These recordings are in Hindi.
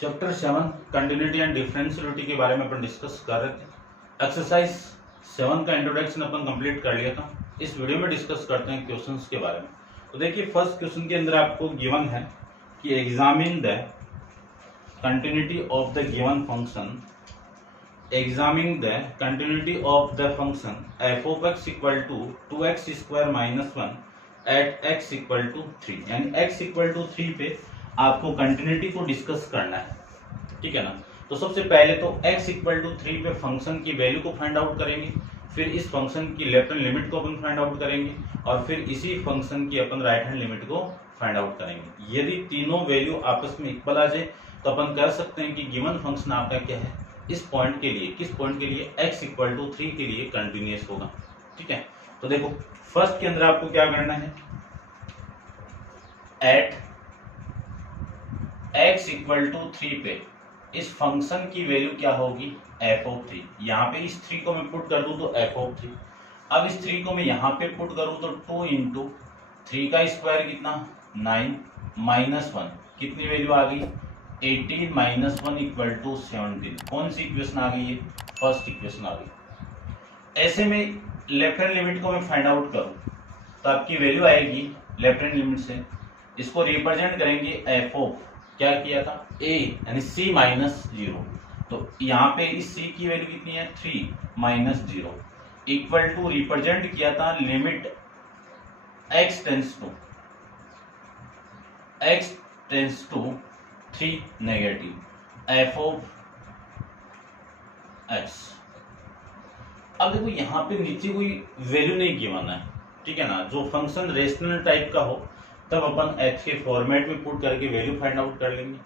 चैप्टर 7 कंटिन्यूटी एंड डिफरेंशियलिटी के बारे में अपन डिस्कस कर रहे थे। एक्सरसाइज 7 का इंट्रोडक्शन अपन कंप्लीट कर लिया था। इस वीडियो में डिस्कस करते हैं क्वेश्चंस के बारे में। तो देखिए, फर्स्ट क्वेश्चन के अंदर आपको गिवन है कि examine the continuity of the given function, examine the continuity of the function F of X equal to 2x square minus 1 at x equal to 3, यानी x इक्वल टू 3 पे आपको कंटिन्यूटी को डिस्कस करना है, ठीक है ना। तो सबसे पहले तो x इक्वल टू 3 पे फंक्शन की वैल्यू को फाइंड आउट करेंगे, फिर इस फंक्शन की लेफ्ट हैंड लिमिट को अपन फाइंड आउट करेंगे और फिर इसी फंक्शन की अपन राइट हैंड लिमिट को फाइंड आउट करेंगे। यदि तीनों वैल्यू आपस में इक्वल आ जाए तो अपन कह सकते हैं कि गिवन फंक्शन आपका क्या है, इस पॉइंट के लिए, किस पॉइंट के लिए, x इक्वल टू 3 के लिए कंटिन्यूअस होगा, ठीक है। तो देखो, फर्स्ट के अंदर आपको क्या करना है, एट x इक्वल टू 3 पे इस फंक्शन की वैल्यू क्या होगी, f ऑफ 3। यहाँ पे इस 3 को मैं पुट कर दूं तो f ऑफ 3। अब इस 3 को मैं यहाँ पे पुट करूं तो 2 इंटू 3 का स्क्वायर कितना, 9 माइनस 1, कितनी वैल्यू आ गई, 18 माइनस 1 इक्वल टू 17। कौन सी इक्वेशन आ गई है, फर्स्ट इक्वेशन आ गई। ऐसे में लेफ्ट हैंड लिमिट को मैं फाइंड आउट करूं तो आपकी वैल्यू आएगी लेफ्ट हैंड लिमिट से, इसको रिप्रेजेंट करेंगे एफ ऑफ, क्या किया था, a यानी c माइनस 0। तो यहाँ पे इस c की वैल्यू कितनी है, 3 माइनस 0 इक्वल टू रिप्रेजेंट किया था limit x tends to 3 negative f of x। अब देखो, यहाँ पे नीचे कोई वैल्यू नहीं गिवन है, ठीक है ना। जो फंक्शन रेशनल टाइप का हो तब अपन x के फॉर्मेट में पुट करके वैल्यू फाइंड आउट कर लेंगे।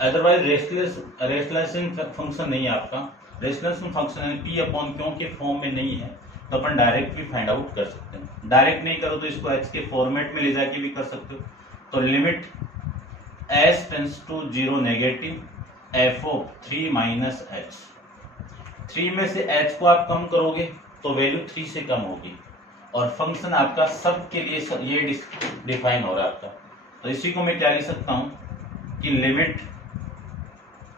अदरवाइज रेशनलाइजेशन फंक्शन नहीं है आपका, रेशनलाइजेशन फंक्शन है p अपॉन क्यों के फॉर्म में नहीं है, तो अपन डायरेक्ट भी फाइंड आउट कर सकते हैं। डायरेक्ट नहीं करो तो इसको x के फॉर्मेट में ले जाके भी कर सकते हो। तो limit s tends to 0 negative f of 3 minus h। 3 में से h को आप कम करोगे तो वैल्यू 3 से कम होगी और फंक्शन आपका सब के लिए ये डिफाइन हो रहा है आपका। तो इसी को मैं क्या लिख सकता हूं कि limit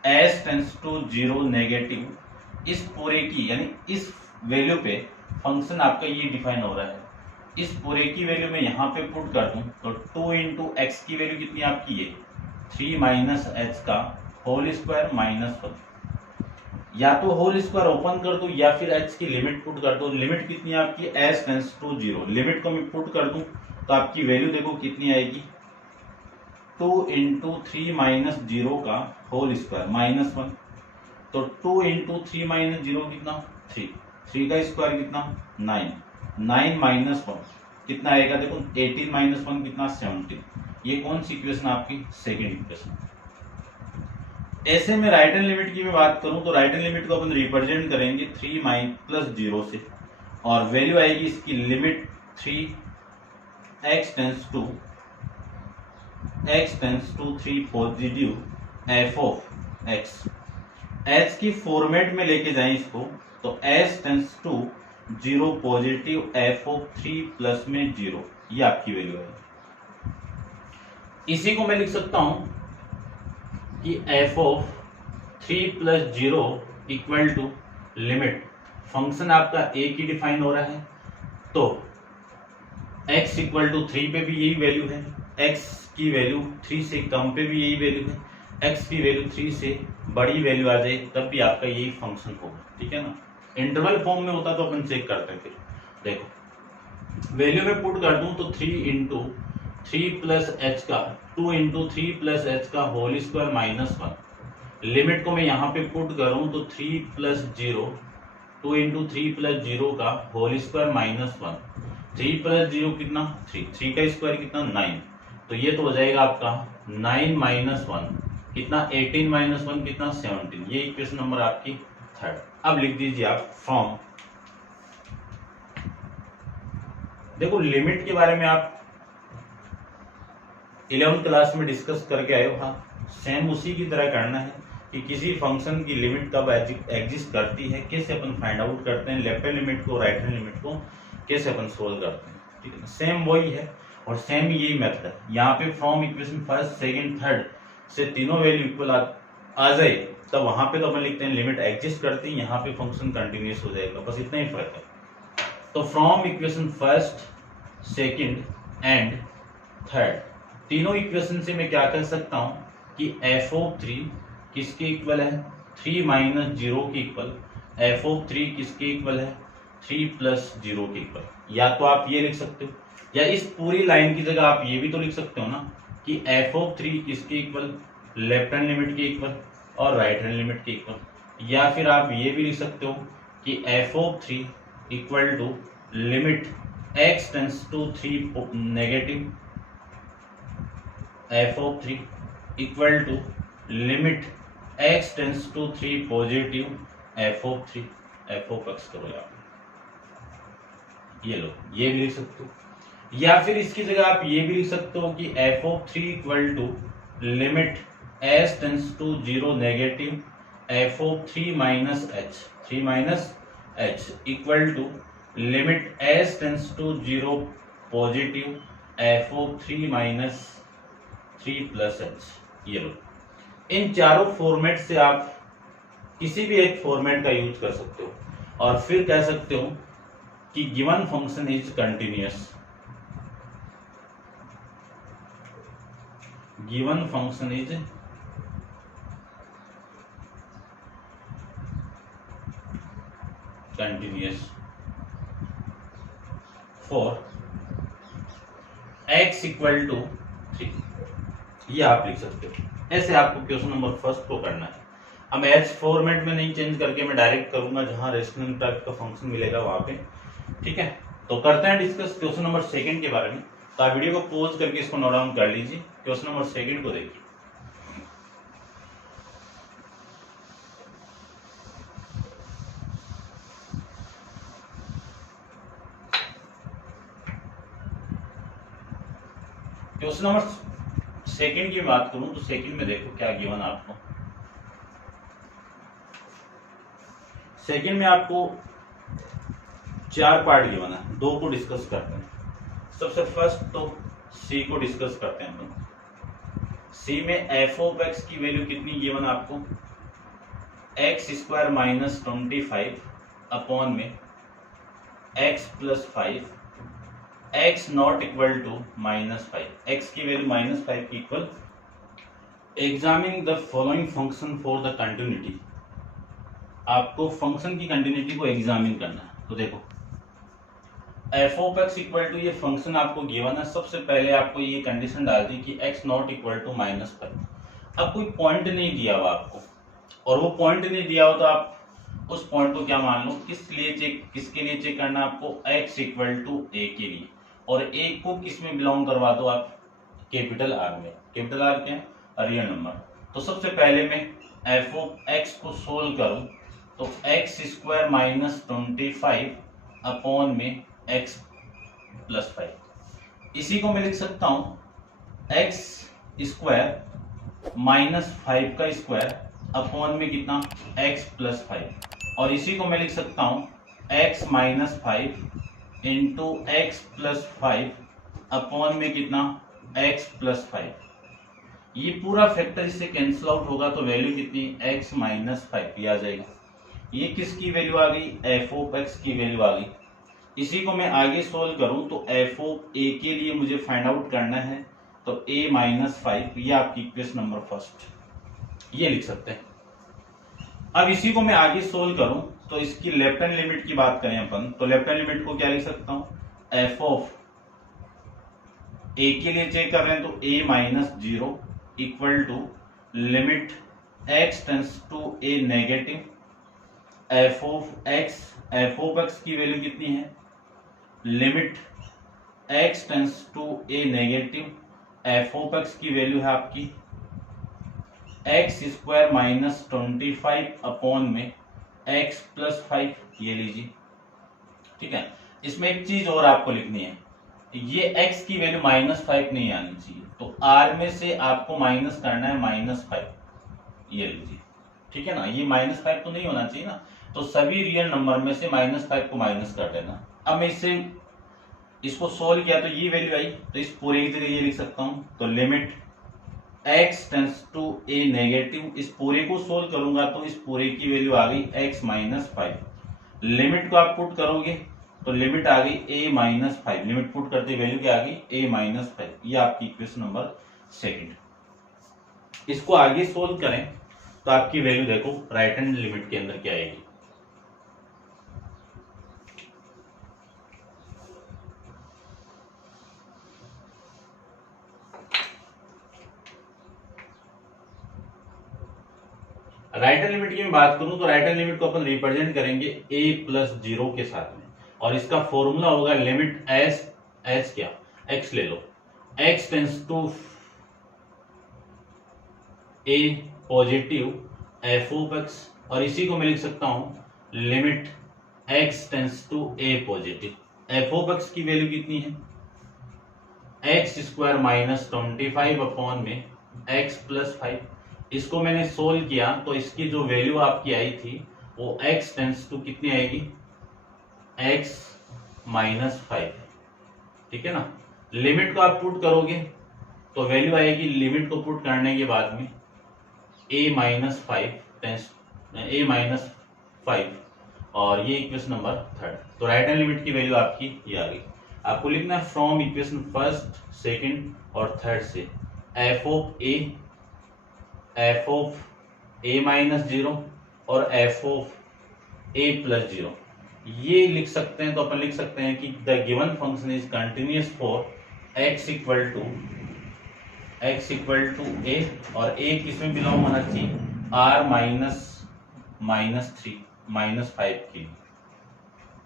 s tends to 0 negative इस पूरे की, यानी इस वैल्यू पे फंक्शन आपका ये डिफाइन हो रहा है। इस पूरे की वैल्यू में यहाँ पे पुट कर दूं तो 2 इंटू एक्स की वैल्यू कितनी आपकी है, 3 माइनस एच का होल स्क्वायर माइनस 1। या तो होल स्क्वायर ओपन कर दो या फिर h की लिमिट पुट कर दो। लिमिट कितनी है आपकी, s टेंस टू 0, लिमिट को मैं पुट कर दूं तो आपकी वैल्यू देखो कितनी आएगी, 2 इंटू 3 माइनस 0 का होल स्क्वायर माइनस 1। तो 2 इंटू 3 माइनस 0 कितना, 3 का स्क्वायर कितना, 9 माइनस 1 कितना आएगा, देखो 18 माइनस 1 कितना, 17। ये कौन सी इक्वेशन आपकी, सेकेंड इक्वेशन। ऐसे में राइट हैंड लिमिट की मैं बात करूं तो राइट हैंड लिमिट को अपन रिप्रेजेंट करेंगे 3 प्लस 0 से और वैल्यू आएगी इसकी limit 3 tends to 3 positive f of x। h की फॉर्मेट में लेके जाएं इसको तो s tends to 0 positive f of 3 plus में 0, ये आपकी वैल्यू है। इसी को मैं लिख सकता हूं कि f of 3 plus 0 equal to limit, function आपका a की डिफाइन हो रहा है तो x इक्वल टू 3 पे भी यही वैल्यू है, x की वैल्यू 3 से कम पे भी यही वैल्यू है, x की वैल्यू 3 से बड़ी वैल्यू आ जाए तब भी आपका यही फंक्शन होगा, ठीक है ना। इंटरवल फॉर्म में होता तो अपन चेक करते हैं। फिर देखो, वैल्यू में पुट कर दूं तो 3 इंटू 3 प्लस एच का 2 इंटू 3 प्लस एच का होल स्क्वायर माइनस 1। लिमिट को मैं यहाँ पे पुट करूँ तो 3 प्लस 0, 2 इंटू 3 प्लस 0 का होल स्क्वायर माइनस 1। 3 प्लस 0 कितना, 3 का स्क्वायर कितना, 9। तो ये तो हो जाएगा आपका 9 माइनस 1 कितना, 18 माइनस 1 कितना, 17। ये इक्वेशन नंबर आपकी थर्ड। अब लिख दीजिए आप फ्रॉम, देखो लिमिट के बारे में आप 11th क्लास में डिस्कस करके आए हो। हाँ, सेम उसी की तरह करना है कि किसी फंक्शन की लिमिट कब एग्जिस्ट करती है, कैसे अपन फाइंड आउट करते हैं, लेफ्ट हैंड लिमिट को राइट हैंड लिमिट को कैसे अपन सोल्व करते हैं, ठीक है। सेम वही है और सेम यही मेथड है। यहाँ पे from equation first second third से तीनों वैल्यू इक्वल आ जाए तब वहां पे तो अपन लिखते हैं लिमिट एग्जिस्ट करती है, यहाँ पे फंक्शन कंटिन्यूस हो जाएगा, बस इतना ही फर्क है। तो from equation first, second and third, तीनों इक्वेशन से मैं क्या कर सकता हूं कि f(3) किसके इक्वल है, 3 - 0 के इक्वल, f(3) किसके इक्वल है, 3 + 0 के इक्वल। या तो आप ये लिख सकते हो, या इस पूरी लाइन की जगह आप ये भी तो लिख सकते हो ना कि f(3) किसके इक्वल, लेफ्ट हैंड लिमिट के इक्वल और राइट हैंड लिमिट के इक्वल। या फिर आप ये भी लिख सकते हो कि f(3) equal to limit x tends to 3 negative, f(3) equal to limit x tends to 3 positive, f(3) f(x) करो आप, ये लो, ये भी लिख सकते हो। या फिर इसकी जगह आप ये भी लिख सकते हो कि f(3) equal to limit s tends to 0 negative, f(3) minus h, 3 - h equal to limit s tends to 0 positive, f(3) minus 3 + h। ये लो, इन चारों फॉर्मेट से आप किसी भी एक फॉर्मेट का यूज कर सकते हो और फिर कह सकते हो कि given function is continuous, given function is continuous for x equal to 3। ये आप लिख सकते हो। ऐसे आपको क्वेश्चन नंबर फर्स्ट को करना है। अब एच फॉर्मेट में नहीं चेंज करके मैं डायरेक्ट करूंगा जहां रेशनल टाइप का फंक्शन मिलेगा वहां पे, ठीक है। तो करते हैं डिस्कस क्वेश्चन नंबर सेकंड के बारे में। तो आप वीडियो को पॉज करके इसको नोट डाउन कर लीजिए, क्वेश्चन नंबर सेकंड को देखिए। क्वेश्चन नंबर सेकंड की बात करूं तो सेकंड में देखो क्या गिवन आपको। सेकंड में आपको 4 पार्ट गिवन है, 2 को डिस्कस करते हैं। सबसे फर्स्ट तो सी को डिस्कस करते हैं हम। सी में f(x) की वैल्यू कितनी गिवन आपको, x² - 25 अपॉन में x + 5, x not equal to -5, x की वैल्यू -5 की equal. Examine the following function for the continuity, आपको फंक्शन की कंटिन्यूटी को एग्जामिन करना है। तो देखो f(x) इक्वल टू, ये फंक्शन आपको गिवन है। सबसे पहले आपको ये कंडीशन डाल दी कि x नॉट इक्वल टू -5। अब कोई पॉइंट नहीं दिया हुआ आपको, और वो पॉइंट नहीं दिया हो तो आप उस पॉइंट को क्या मान लो, किसके लिए चेक करना है आपको, x इक्वल टू a के लिए। और a को किस में बिलोंग करवा दो आप, कैपिटल R में। कैपिटल R क्या है, रियल नंबर। तो सबसे पहले मैं f(x) को सोल्व करूं तो x² - 25 अपॉन में x + 5। इसी को मैं लिख सकता हूं x² - 5 का स्क्वायर अपॉन में कितना, x + 5। और इसी को मैं लिख सकता हूं x - 5 इंटू x + 5 अपॉन में कितना, x + 5। ये पूरा फैक्टर इससे कैंसिल आउट होगा तो वैल्यू कितनी, x - 5 की आ जाएगा। ये किसकी वैल्यू आ गई, f(x) की वैल्यू आ गई। इसी को मैं आगे सोल्व करूं तो f(a) के लिए मुझे फाइंड आउट करना है तो a - 5, ये आपकी इक्वेशन नंबर फर्स्ट, ये लिख सकते हैं। अब इसी को मैं आगे सोल्व करूं तो इसकी लेफ्ट हैंड लिमिट की बात करें अपन, तो लेफ्ट हैंड लिमिट को क्या लिख सकता हूं, f(a) के लिए चेक कर रहे हैं तो a - 0 equal to limit x tends to a negative, f(x) की वैल्यू कितनी है, limit x tends to a negative, f(x) की वैल्यू है आपकी x² - 25 अपॉन में x + 5, ये लीजिए, ठीक है। इसमें एक चीज और आपको लिखनी है, ये x की वैल्यू -5 नहीं आनी चाहिए, तो r में से आपको माइनस करना है -5, ये लीजिए, ठीक है ना। ये -5 तो नहीं होना चाहिए ना, तो सभी रियल नंबर में से -5 को माइनस कर देना। अब मैं इसको सोल्व किया तो ये वैल्यू आई, तो इस पूरे की जगह ये लिख सकता हूं तो limit x tends to a negative, इस पूरे को सोल्व करूंगा तो इस पूरे की वैल्यू आ गई x माइनस 5। लिमिट को आप पुट करोगे तो लिमिट आ गई a माइनस 5, लिमिट पुट करते वैल्यू क्या आ गई a माइनस 5। ये आपकी इक्वेशन नंबर सेकंड। इसको आगे सोल्व करें तो आपकी वैल्यू देखो राइट हैंड लिमिट के अंदर क्या आएगी। राइट हैंड लिमिट की मैं बात करूं तो राइट हैंड लिमिट को अपन रिप्रेजेंट करेंगे a प्लस 0 के साथ में, और इसका फॉर्मूला होगा लिमिट एस क्या x ले लो, x tends to a positive f of x, और इसी को मैं लिख सकता हूं limit x tends to a positive. f of x की वैल्यू कितनी है, एक्स स्क्वायर माइनस 25 अपॉन में x प्लस 5। इसको मैंने सोल्व किया तो इसकी जो वैल्यू आपकी आई थी वो x टेंस टू कितनी आएगी, x माइनस 5, ठीक है ना। लिमिट को आप पुट करोगे तो वैल्यू आएगी, लिमिट को पुट करने के बाद में a minus 5 tends a minus 5, और ये इक्वेशन नंबर थर्ड। तो राइट हैंड लिमिट की वैल्यू आपकी ये आ गई। आपको लिखना है फ्रॉम इक्वेशन फर्स्ट, सेकंड और थर्ड से f ऑफ a माइनस 0 और f ऑफ a प्लस 0, ये लिख सकते हैं। तो अपन लिख सकते हैं कि the given function is continuous for x equal to a, और a किसमें बिलोंग होना चाहिए, r माइनस 3 माइनस 5 के लिए,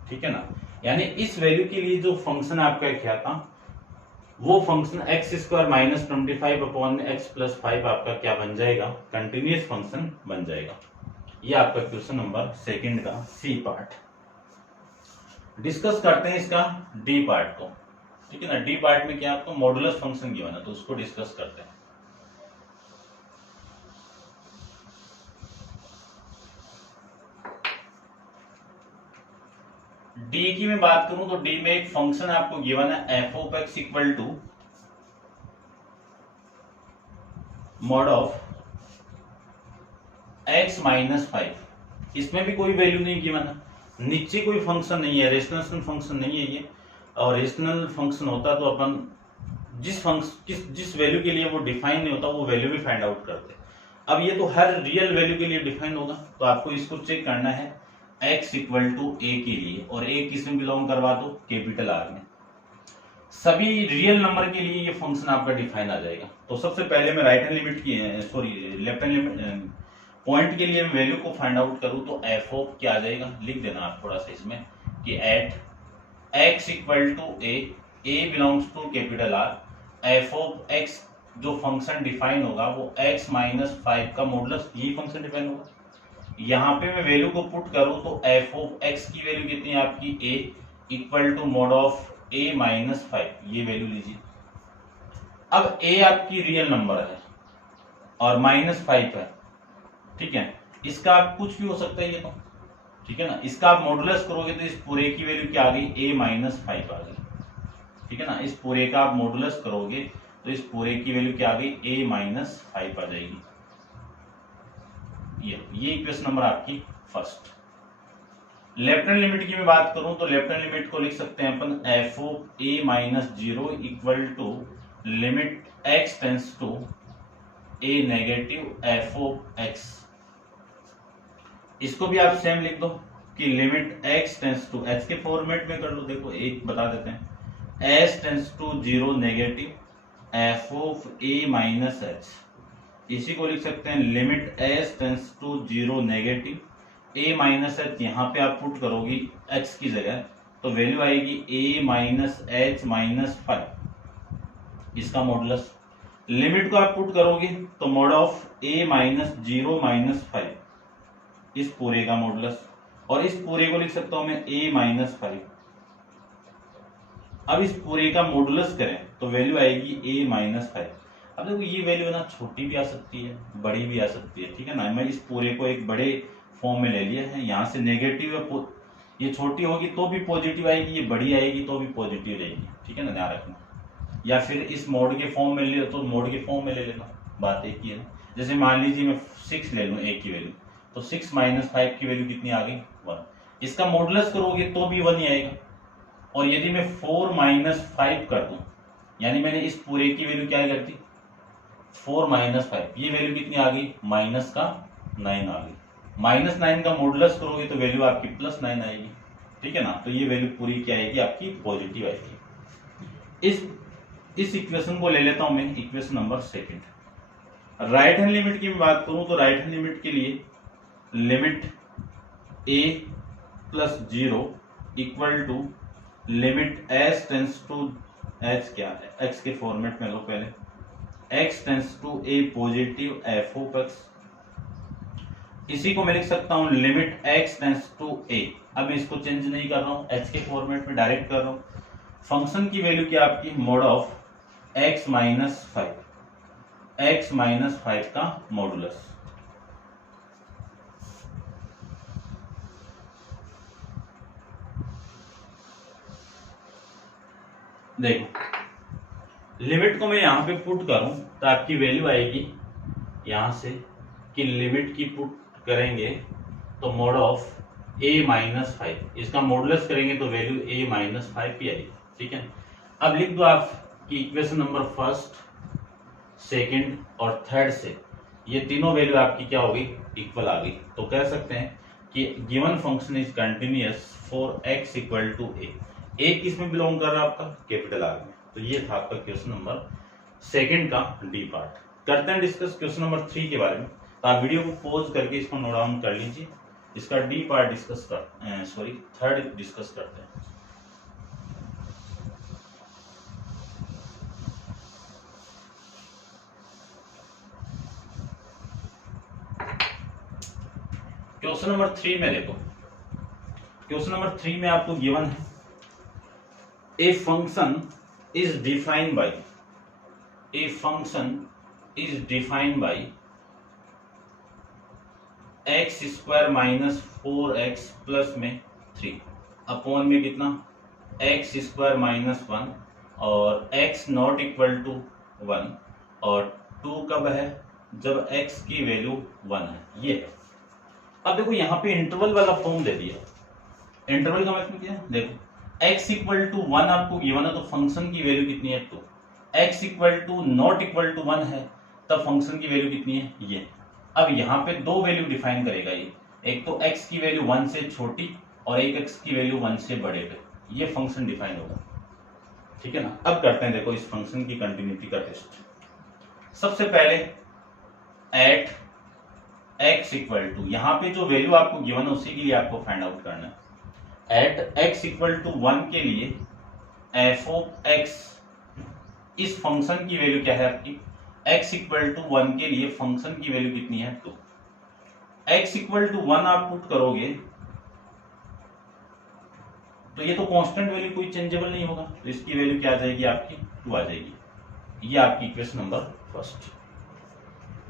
ठीक है ना। यानी इस वैल्यू के लिए जो फंक्शन आपका क्या था, वो function x square minus 25 upon x plus 5 आपका क्या बन जाएगा, कंटिन्यूअस फंक्शन बन जाएगा। ये आपका क्वेश्चन नंबर सेकंड का सी पार्ट। डिस्कस करते हैं इसका डी पार्ट को, ठीक है ना। डी पार्ट में क्या आपको मॉडुलस फंक्शन गिवन है, तो उसको डिस्कस करते हैं। डी की मैं बात करूं तो डी में एक फंक्शन आपको गिवन है f of x equal to mod of x minus 5। इसमें भी कोई वैल्यू नहीं गिवन है, नीचे कोई फंक्शन नहीं है, रेशनल फंक्शन नहीं है ये। और रेशनल फंक्शन होता तो अपन जिस वैल्यू के लिए वो डिफाइन नहीं होता वो वैल्यू भी फाइंड आउट करते। अब ये तो हर रियल वैल्यू के लिए डिफाइन होगा, तो आपको इसको चेक करना है x इक्वल टू a के लिए, और a किसमें बिलोंग करवा दो, कैपिटल R में। सभी रियल नंबर के लिए ये फंक्शन आपका डिफाइन आ जाएगा। तो सबसे पहले मैं राइट हैंड लिमिट की लेफ्ट हैंड लिमिट पॉइंट के लिए वैल्यू को फाइंड आउट करूं तो f ऑफ क्या आ जाएगा, लिख देना आप थोड़ा सा इसमें कि at x equal to a belongs to capital R, f of x जो फंक्शन डिफाइन होगा वो x माइनस 5 का मॉडुलस, यही फंक्शन डिफाइन होगा। यहाँ पे मैं वैल्यू को पुट करूं तो f ऑफ x की वैल्यू कितनी है आपकी a equal to mod of a minus 5, ये वैल्यू लीजिए। अब a आपकी रियल नंबर है और माइनस 5 है, ठीक है। इसका आप कुछ भी हो सकता है ये तो, ठीक है ना। इसका आप मॉडुलस करोगे तो इस पूरे की वैल्यू क्या आ गई, a माइनस 5 आ गई, ठीक है ना। इस पूरे का आप मॉडुलस करोगे तो इस पूरे की वैल्यू क्या आ गई, a माइनस 5 आ जाएगी। ये इक्वेशन नंबर आपकी फर्स्ट। लेफ्ट हैंड लिमिट की मैं बात करूं तो लेफ्ट हैंड लिमिट को लिख सकते हैं अपन f of a minus 0 equal to limit x tends to a negative f of x। इसको भी आप सेम लिख दो कि limit x tends to h के फॉर्मेट में कर लो। देखो एक बता देते हैं, s tends to 0 negative f of a minus h। इसी को लिख सकते हैं limit s tends to 0 negative a minus h. यहाँ पे आप पुट करोगी x की जगह तो वैल्यू आएगी a माइनस एच माइनस 5, इसका मॉडुलस। लिमिट को आप पुट करोगे तो mod of a minus 0 minus 5, इस पूरे का मॉडुलस, और इस पूरे को लिख सकता हूं मैं a माइनस 5। अब इस पूरे का मॉडुलस करें तो वैल्यू आएगी a माइनस 5। अब देखो ये वैल्यू ना छोटी भी आ सकती है, बड़ी भी आ सकती है, ठीक है ना। मैं इस पूरे को एक बड़े फॉर्म में ले लिया है, यहाँ से नेगेटिव है, ये छोटी होगी तो भी पॉजिटिव आएगी, ये बड़ी आएगी तो भी पॉजिटिव रहेगी, ठीक है ना, ध्यान रखना। या फिर इस मोड के फॉर्म में ले तो मोड के फॉर्म में ले लेना, बात एक ही है। जैसे मान लीजिए मैं 6 ले लूँ a की वैल्यू, तो 6 माइनस 5 की वैल्यू कितनी आ गई 1। इसका मॉडुलस करोगे तो भी 1 ही आएगा। और यदि मैं 4 माइनस 5 कर दूं, यानी मैंने इस पूरे की वैल्यू क्या कर दी 4 माइनस 5, ये वैल्यू कितनी आ गई माइनस का 9 आ गई। माइनस 9 का मॉडुलस करोगे तो वैल्यू आपकी प्लस 9 आएगी, ठीक है ना। तो ये वैल्यू पूरी क्या आएगी आपकी पॉजिटिव आएगी। इस इक्वेशन को ले लेता हूं मैं, equation number 2। Right hand limit की मैं बात करूं तो राइट हैंड लिमिट के लिए limit a plus 0 equal to limit s tends to h, क्या है x के फॉर्मेट में लो पहले, x tends to a positive f of x। इसी को मैं लिख सकता हूं limit x tends to a। अब इसको चेंज नहीं कर रहा हूं, h के फॉर्मेट में डायरेक्ट कर रहा हूं। फंक्शन की वैल्यू क्या आपकी mode of x minus 5, x minus 5 का मॉडुलस। देखो लिमिट को मैं यहां पे पुट करूं तो आपकी वैल्यू आएगी यहां से कि लिमिट की पुट करेंगे तो मोड ऑफ a माइनस 5, इसका मॉडुलस करेंगे तो वैल्यू a माइनस 5 ही आएगी, ठीक है। अब लिख दो आपकी इक्वेशन नंबर 1, 2 और 3 से ये तीनों वैल्यू आपकी क्या होगी इक्वल आ गई। तो कह सकते हैं कि given function is continuous for x equal to a किस में बिलोंग कर रहा है आपका कैपिटल आर में। तो ये था आपका क्वेश्चन नंबर 2 का डी पार्ट। करते हैं डिस्कस क्वेश्चन नंबर 3 के बारे में। तो आप वीडियो को पॉज करके इसको नोट डाउन कर लीजिए, इसका डी पार्ट डिस्कस कर थर्ड डिस्कस करते हैं। क्वेश्चन नंबर 3 में देखो, क्वेश्चन नंबर 3 में आपको गिवन है a function is defined by x square minus 4x plus में 3 अपॉन में कितना x स्क्वायर माइनस 1 और x नॉट इक्वल टू 1 और 2 कब है जब x की वैल्यू 1 है, ये है। अब देखो यहाँ पे इंटरवल वाला फॉर्म दे दिया। इंटरवल का मतलब क्या है, देखो x इक्वल टू 1 आपको गिवन है तो फंक्शन की वैल्यू कितनी है 2। x equal to not equal to 1 है तब फंक्शन की वैल्यू कितनी है ये। अब यहाँ पे दो वैल्यू डिफाइन करेगा ये, एक तो x की वैल्यू 1 से छोटी और एक x की वैल्यू 1 से बड़े पे, ये फंक्शन डिफाइन होगा, ठीक है ना। अब करते हैं देखो इस फंक्शन की कंटिन्यूटी का टेस्ट। सबसे पहले एट x इक्वल टू, यहाँ पे जो वैल्यू आपको गिवन है उसी के लिए आपको फाइंड आउट करना है। एट x इक्वल टू 1 के लिए f ऑफ x, इस फंक्शन की वैल्यू क्या है आपकी x इक्वल टू 1 के लिए फंक्शन की वैल्यू कितनी है 2। x इक्वल टू 1 आप पुट करोगे तो ये तो कांस्टेंट वैल्यू कोई चेंजेबल नहीं होगा, तो इसकी वैल्यू क्या आ जाएगी आपकी 2 आ जाएगी। ये आपकी equation number 1।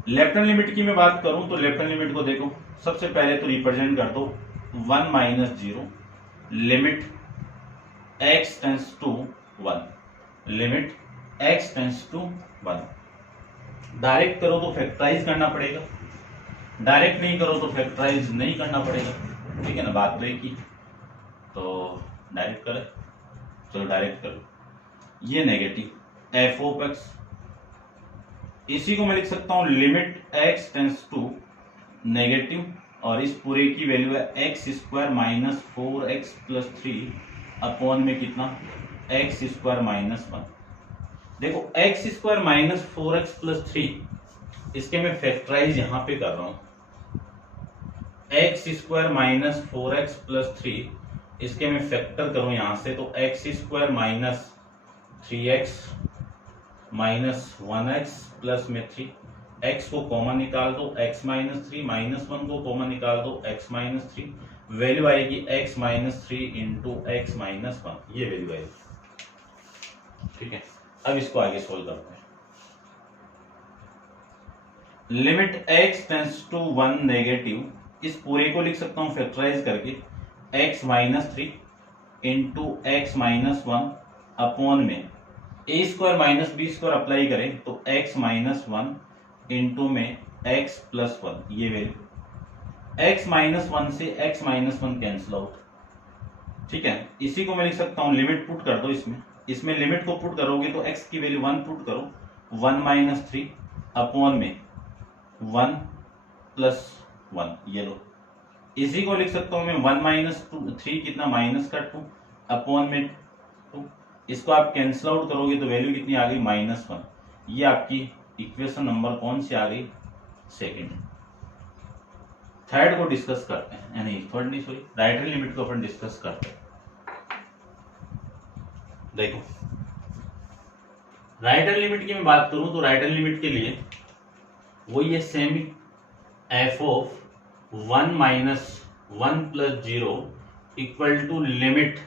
Left hand limit की मैं बात करूं तो लेफ्ट हैंड लिमिट को देखो, सबसे पहले तो रिप्रेजेंट कर दो 1 minus 0 limit x tends to 1, limit x tends to 1। Direct करो तो फैक्टराइज करना पड़ेगा, डायरेक्ट नहीं करो तो फैक्टराइज नहीं करना पड़ेगा, ठीक है ना। बात तो एक ही, तो डायरेक्ट करें, चलो डायरेक्ट करो। ये नेगेटिव f ऑफ x, इसी को मैं लिख सकता हूं limit x tends to negative और इस पूरे की वैल्यू है x square minus 4x plus 3 upon में कितना एक्स स्क्वायर माइनस 1। देखो x square minus 4x plus 3, इसके मैं फैक्टराइज यहां पे कर रहा हूं। X square minus 4x plus 3 इसके मैं फैक्टर करूं यहां से तो x square minus 3x minus 1x plus में 3, x को कॉमन निकाल दो x माइनस 3 माइनस 1 को कॉमन निकाल दो x माइनस 3, वैल्यू आएगी x minus 3 into x minus 1, ये वैल्यू आएगी, ठीक है। अब इसको आगे सोल्व करते हैं। Limit x tends to 1 negative, इस पूरे को लिख सकता हूं फैक्टराइज करके x minus 3 into x minus 1 upon में a square minus b square apply करें तो x माइनस 1 इंटू में x प्लस 1, ये वैल्यू x माइनस 1 से x माइनस 1 कैंसिल आउट, ठीक है। इसी को मैं लिख सकता हूं, लिमिट पुट कर दो इसमें लिमिट को पुट करोगे तो x की वैल्यू 1 पुट करो, 1 माइनस 3 अपॉन में 1 प्लस 1, ये लो। इसी को लिख सकता हूं मैं 1 माइनस 3 कितना, माइनस का 2 अपॉन में 2, इसको आप कैंसिल आउट करोगे तो वैल्यू कितनी आ गई, -1। ये आपकी इक्वेशन नंबर कौन सी आ गई, सेकंड। थर्ड को डिस्कस करते हैं, यानी थर्ड नहीं सॉरी, राइट हैंड लिमिट को अपन डिस्कस करते हैं। देखो राइट हैंड लिमिट की मैं बात करूं तो राइट हैंड लिमिट के लिए वही है same, f of 1 minus 1 plus 0 equal to limit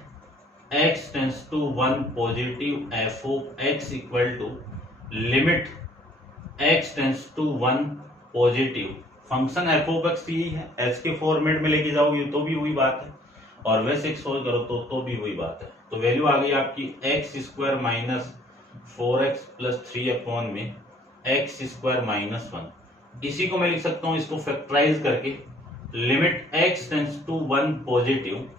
x tends to 1 positive f of x equal to limit x tends to 1 positive function F of x यही है, h के फॉर्मेट में लेके जाओगे तो भी वही बात है, और वैसे सोल्व करो तो भी वही बात है। तो वैल्यू आ गई आपकी x square minus 4x plus 3 upon में एक्स स्क्वायर माइनस 1। इसी को मैं लिख सकता हूं, इसको फैक्टराइज करके limit x tends to 1 positive,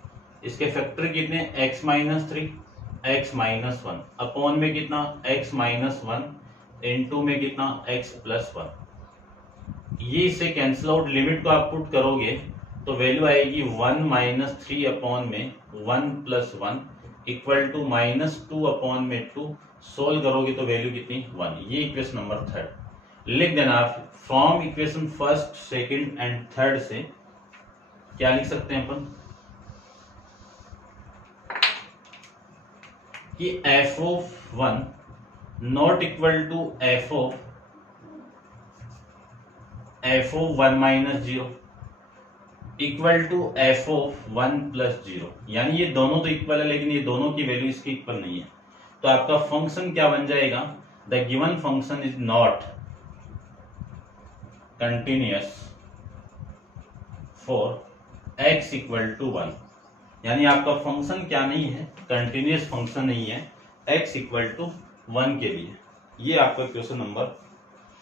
इसके फैक्टर कितने, x minus 3 x minus 1 upon में कितना, x माइनस 1 इंटू में कितना, x प्लस 1। ये इसे कैंसिल आउट, लिमिट को आप पुट करोगे तो वैल्यू आएगी 1 माइनस 3 अपॉन में 1 प्लस 1 इक्वल टू -2 अपॉन में 2। सोल्व करोगे तो वैल्यू कितनी, 1। ये इक्वेशन नंबर थर्ड लिख देना आप। From equation first, second and third से क्या लिख सकते हैं अपन कि f of 1 not equal to f of 1 minus 0 equal to f of 1 plus 0, यानी ये दोनों तो इक्वल है लेकिन ये दोनों की वैल्यू इसकी इक्वल नहीं है। तो आपका फंक्शन क्या बन जाएगा, the given function is not continuous for x equal to 1, यानी आपका फंक्शन क्या नहीं है, कंटिन्यूअस फंक्शन नहीं है x इक्वल टू 1 के लिए। ये आपका क्वेश्चन नंबर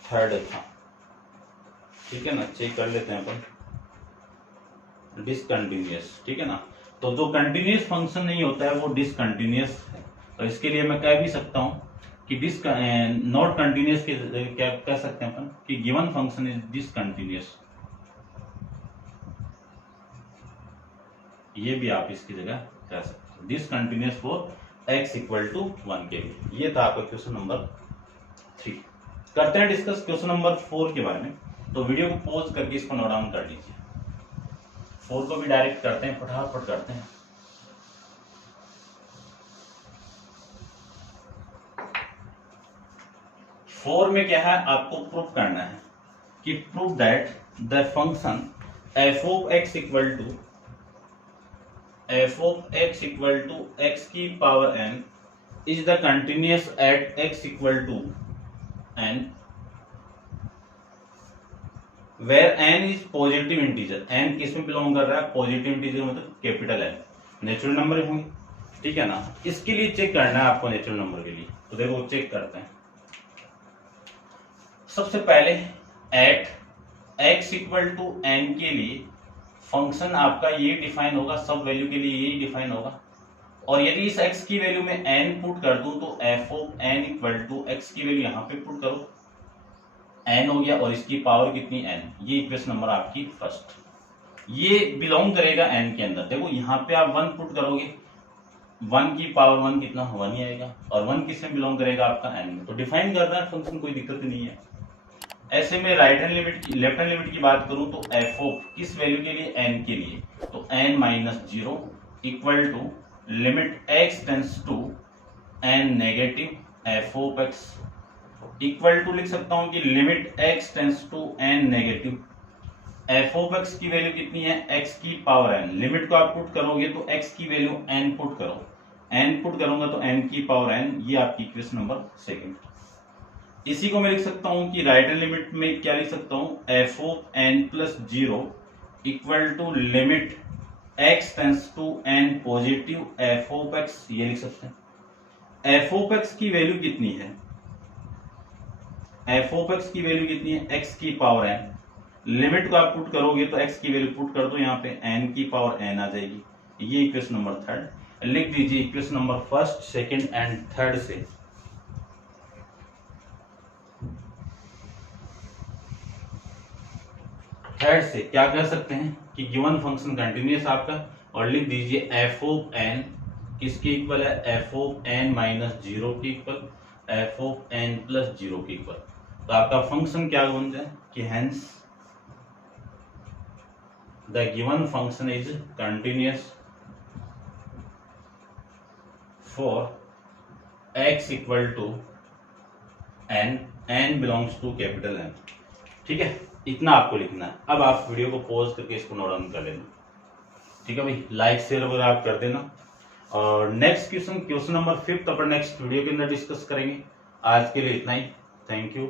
थर्ड था, ठीक है ना। चेक कर लेते हैं अपन, डिसकंटिन्यूअस, ठीक है ना। तो जो कंटिन्यूअस फंक्शन नहीं होता है वो डिसकंटिन्यूअस है। तो इसके लिए मैं कह भी सकता हूं कि नॉट कंटिन्यूअस के क्या कह सकते हैं अपन कि गिवन फंक्शन इज डिसकंटिन्यूअस। ये भी आप इसकी जगह कह सकते हैं, discontinuous for x equal to 1 के लिए। ये था आपका क्वेश्चन नंबर 3। करते हैं डिस्कस क्वेश्चन नंबर 4 के बारे में। तो वीडियो को पॉज करके इसको नोट डाउन कर लीजिए। 4 को भी डायरेक्ट करते हैं, फटाफट करते हैं। फोर में क्या है, आपको प्रूफ करना है कि proof that the function F of X equal to X की power n is the continuous at x equal to n where n is positive integer. n किस में बिलोंग कर रहा है, पॉजिटिव इंटीजर मतलब कैपिटल n, नेचुरल नंबर होंगे, ठीक है ना। इसके लिए चेक करना है आपको नेचुरल नंबर के लिए। तो देखो चेक करते हैं। सबसे पहले at x equal to n के लिए फंक्शन आपका ये डिफाइन होगा, सब वैल्यू के लिए यही डिफाइन होगा। और यदि इस x की वैल्यू में n पुट कर दूं तो f of n equal to x की वैल्यू यहां पे पुट करो, n हो गया, और इसकी पावर कितनी n। ये इक्वेशन नंबर आपकी फर्स्ट, ये बिलोंग करेगा n के अंदर। देखो यहाँ पे आप 1 पुट करोगे, 1 की पावर 1 कितना, 1 ही आएगा, और 1 किस में बिलोंग करेगा आपका n में। तो डिफाइन कर रहा है फंक्शन, कोई दिक्कत नहीं है। ऐसे में राइट हैंड लिमिट की, लेफ्ट हैंड लिमिट की बात करूं तो एफ ऑफ किस वैल्यू के लिए, n के लिए, तो n minus 0 equal to limit x tends to n negative f of x equal to लिख सकता हूं कि limit x tends to n negative f of x की वैल्यू कितनी है, x की पावर n। लिमिट को आप पुट करोगे तो x की वैल्यू n पुट करो, n पुट करूंगा तो n की पावर n। ये आपकी इक्वेशन नंबर सेकंड। इसी को मैं लिख सकता हूं कि राइट हैंड लिमिट में क्या लिख सकता हूं, f of n plus 0 equal to limit x tends to n positive f of x। ये लिख सकते हैं। एफ ऑफ x की वैल्यू कितनी है, एफ ऑफ एक्स की वैल्यू कितनी है, एक्स की पावर एन। लिमिट को आप पुट करोगे तो एक्स की वैल्यू पुट कर दो, यहाँ पे एन की पावर एन आ जाएगी। ये इक्वेशन नंबर थर्ड लिख दीजिए। Equation number first, second and third से क्या कर सकते हैं कि गिवन फंक्शन कंटिन्यूअस आपका, और लिख दीजिए एफ ऑफ एन किसके इक्वल है, f of n minus zero के equal, f of n plus zero के इक्वल। तो आपका फंक्शन क्या बन जाए कि hence the given function is continuous for x equal to n, n belongs to capital n. ठीक है, इतना आपको लिखना है। अब आप वीडियो को पॉज करके इसको नोट डाउन कर लेना। ठीक है भाई, लाइक शेयर वगैरह आप कर देना। और नेक्स्ट क्वेश्चन नंबर 5 अपन नेक्स्ट वीडियो के अंदर डिस्कस करेंगे। आज के लिए इतना ही। Thank you.